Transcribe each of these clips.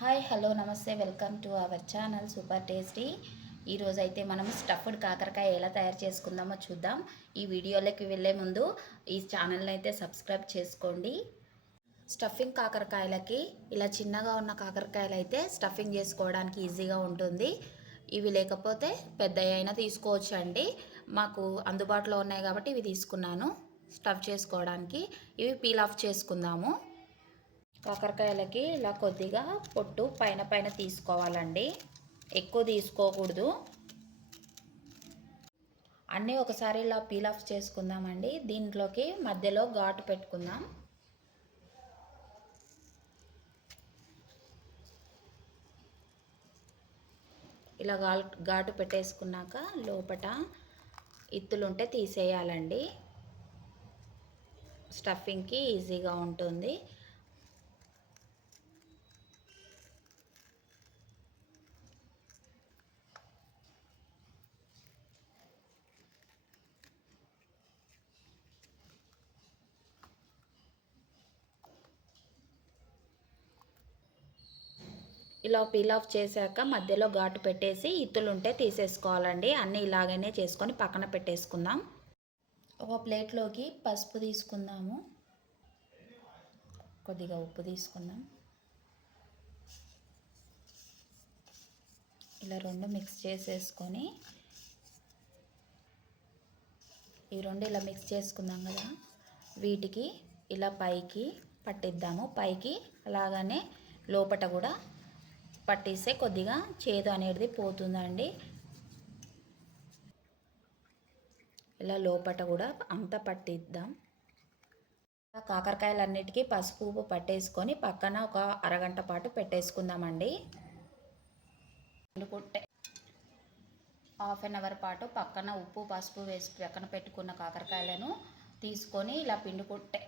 Hi hello నమస్తే welcome to our channel super tasty. ఈరోజు అయితే మనం స్టఫ్డ్ కాకరకాయ ఎలా తయారు చేసుకుందామో చూద్దాం. ఈ వీడియోలోకి వెళ్ళే ముందు ఈ ఛానల్ని అయితే సబ్స్క్రైబ్ చేసుకోండి. స్టఫింగ్ కాకరకాయలకి ఇలా చిన్నగా ఉన్న కాకరకాయలు అయితే స్టఫింగ్ చేసుకోవడానికి ఈజీగా ఉంటుంది. ఇవి లేకపోతే పెద్ద అయినా తీసుకోవచ్చు అండి. మాకు అందుబాటులో ఉన్నాయి కాబట్టి ఇవి తీసుకున్నాను స్టఫ్ చేసుకోవడానికి. ఇవి పీల్ ఆఫ్ చేసుకుందాము. కాకరకాయలకి ఇలా కొద్దిగా పొట్టు పైన పైన తీసుకోవాలండి, ఎక్కువ తీసుకోకూడదు. అన్నీ ఒకసారి ఇలా పీల్ ఆఫ్ చేసుకుందామండి. దీంట్లోకి మధ్యలో ఘాటు పెట్టుకుందాం. ఇలా ఘాటు పెట్టేసుకున్నాక లోపట ఇత్తులుంటే తీసేయాలండి. స్టఫింగ్కి ఈజీగా ఉంటుంది. ఇలా పీల్ ఆఫ్ చేశాక మధ్యలో ఘాటు పెట్టేసి ఇత్తులుంటే తీసేసుకోవాలండి. అన్నీ ఇలాగనే చేసుకొని పక్కన పెట్టేసుకుందాం. ఒక ప్లేట్లోకి పసుపు తీసుకుందాము, కొద్దిగా ఉప్పు తీసుకుందాం. ఇలా రెండు మిక్స్ చేసేసుకొని ఈ రెండు ఇలా మిక్స్ చేసుకుందాం కదా, వీటికి ఇలా పైకి పట్టిద్దాము. పైకి అలాగనే లోపట కూడా పట్టిస్తే కొద్దిగా చేదు అనేది పోతుందండి. ఇలా లోపట కూడా అంతా పట్టిద్దాం. కాకరకాయలన్నిటికీ పసుపు ఉప్పు పట్టేసుకొని పక్కన ఒక అరగంట పాటు పెట్టేసుకుందామండి. హాఫ్ అన్ అవర్ పాటు పక్కన ఉప్పు పసుపు వేసి పక్కన పెట్టుకున్న కాకరకాయలను తీసుకొని ఇలా పిండుకుంటే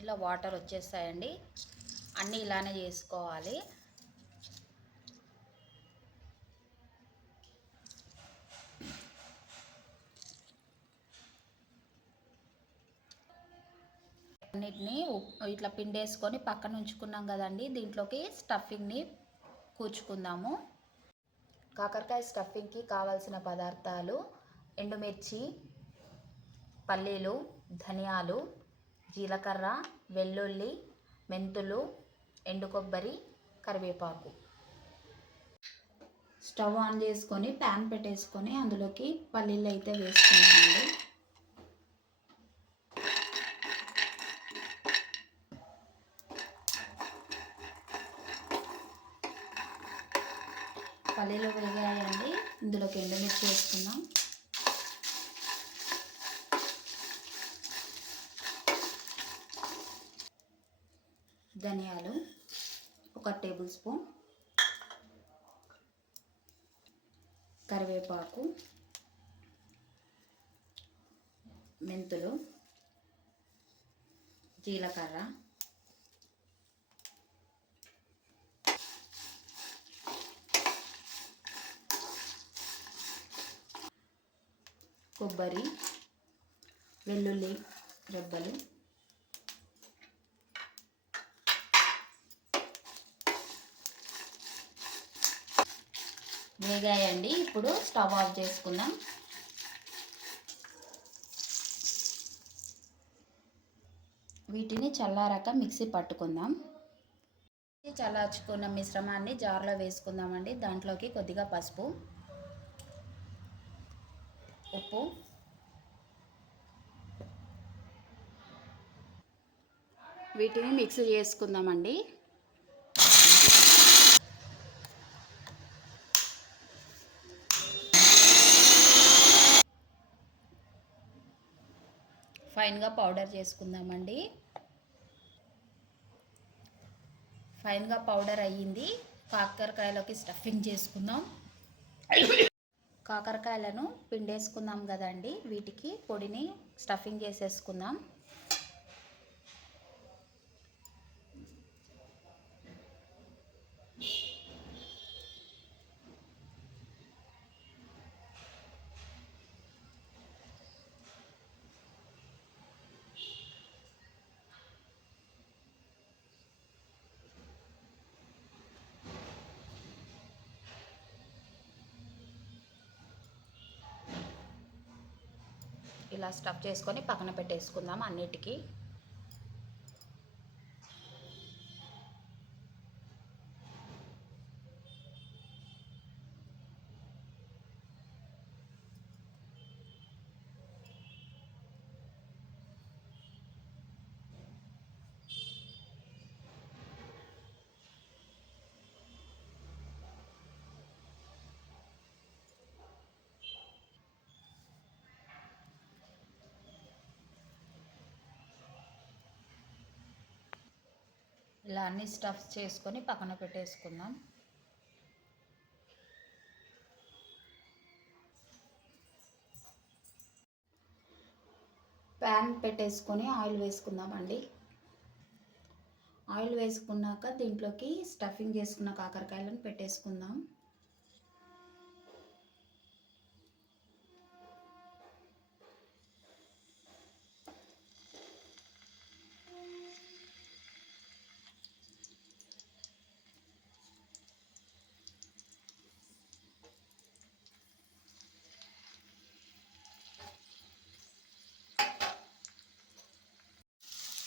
ఇలా వాటర్ వచ్చేస్తాయండి. అన్నీ ఇలానే చేసుకోవాలి. అన్నిటిని ఇట్లా పిండేసుకొని పక్కన ఉంచుకున్నాం కదండి. దీంట్లోకి స్టఫింగ్ని కూర్చుకుందాము. కాకరకాయ స్టఫింగ్కి కావాల్సిన పదార్థాలు: ఎండుమిర్చి, పల్లీలు, ధనియాలు, జీలకర్ర, వెల్లుల్లి, మెంతులు, ఎండు కొబ్బరి, కరివేపాకు. స్టవ్ ఆన్ చేసుకొని ప్యాన్ పెట్టేసుకొని అందులోకి పల్లీలు అయితే వేసుకున్నామండి. పల్లీలు వేగాయండి. ఇందులోకి ఎండుమిర్చి వేసుకుందాం. ధనియాలు 1 టేబుల్ స్పూన్, కరివేపాకు, మెంతులు, జీలకర్ర, కొబ్బరి, వెల్లుల్లి రెబ్బలు, వేగాయండి. ఇప్పుడు స్టవ్ ఆఫ్ చేసుకుందాం. వీటిని చల్లారాక మిక్సీ పట్టుకుందాం. చల్లార్చుకున్న మిశ్రమాన్ని జార్లో వేసుకుందామండి. దాంట్లోకి కొద్దిగా పసుపు, ఉప్పు, వీటిని మిక్స్ చేసుకుందామండి. ఫైన్గా పౌడర్ చేసుకుందామండి. ఫైన్గా పౌడర్ అయ్యింది. కాకరకాయలోకి స్టఫింగ్ చేసుకుందాం. కాకరకాయలను పిండేసుకుందాం కదండి, వీటికి పొడిని స్టఫింగ్ చేసేసుకుందాం. ఇలా స్టఫ్ చేసుకొని పక్కన పెట్టేసుకుందాం అన్నిటికీ. ఇలా అన్ని స్టఫ్స్ చేసుకొని పక్కన పెట్టేసుకుందాం. ప్యాన్ పెట్టేసుకొని ఆయిల్ వేసుకుందామండి. ఆయిల్ వేసుకున్నాక దీంట్లోకి స్టఫింగ్ చేసుకున్న కాకరకాయలను పెట్టేసుకుందాం.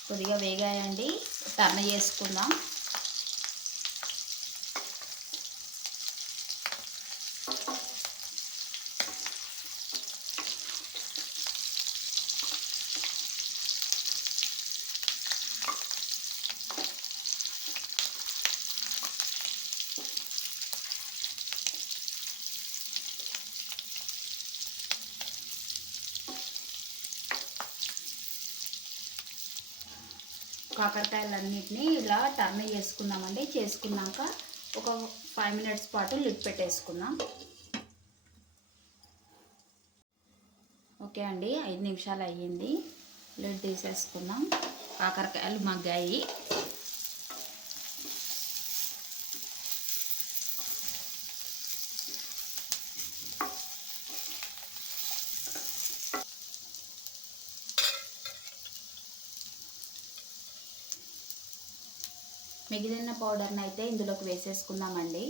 కొద్దిగా వేగాయండి, టర్న్ చేసుకుందాం. కాకరకాయలన్నిటిని ఇలా టర్న్ చేసుకుందామండి. చేసుకున్నాక ఒక 5 మినిట్స్ పాటు లిడ్ పెట్టేసుకుందాం. ఓకే అండి, 5 నిమిషాలు అయ్యింది. లిడ్ తీసేసుకుందాం. కాకరకాయలు మగ్గాయి. మిగిలిన పౌడర్ని అయితే ఇందులోకి వేసేసుకుందామండి.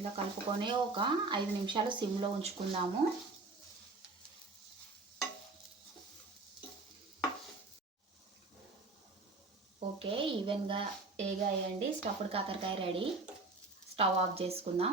ఇలా కలుపుకొని ఒక 5 నిమిషాలు సిమ్లో ఉంచుకుందాము. ఓకే, ఈవెన్గా వేగాయండి. స్టఫ్డ్ కాకరకాయ రెడీ. స్టవ్ ఆఫ్ చేసుకుందాం.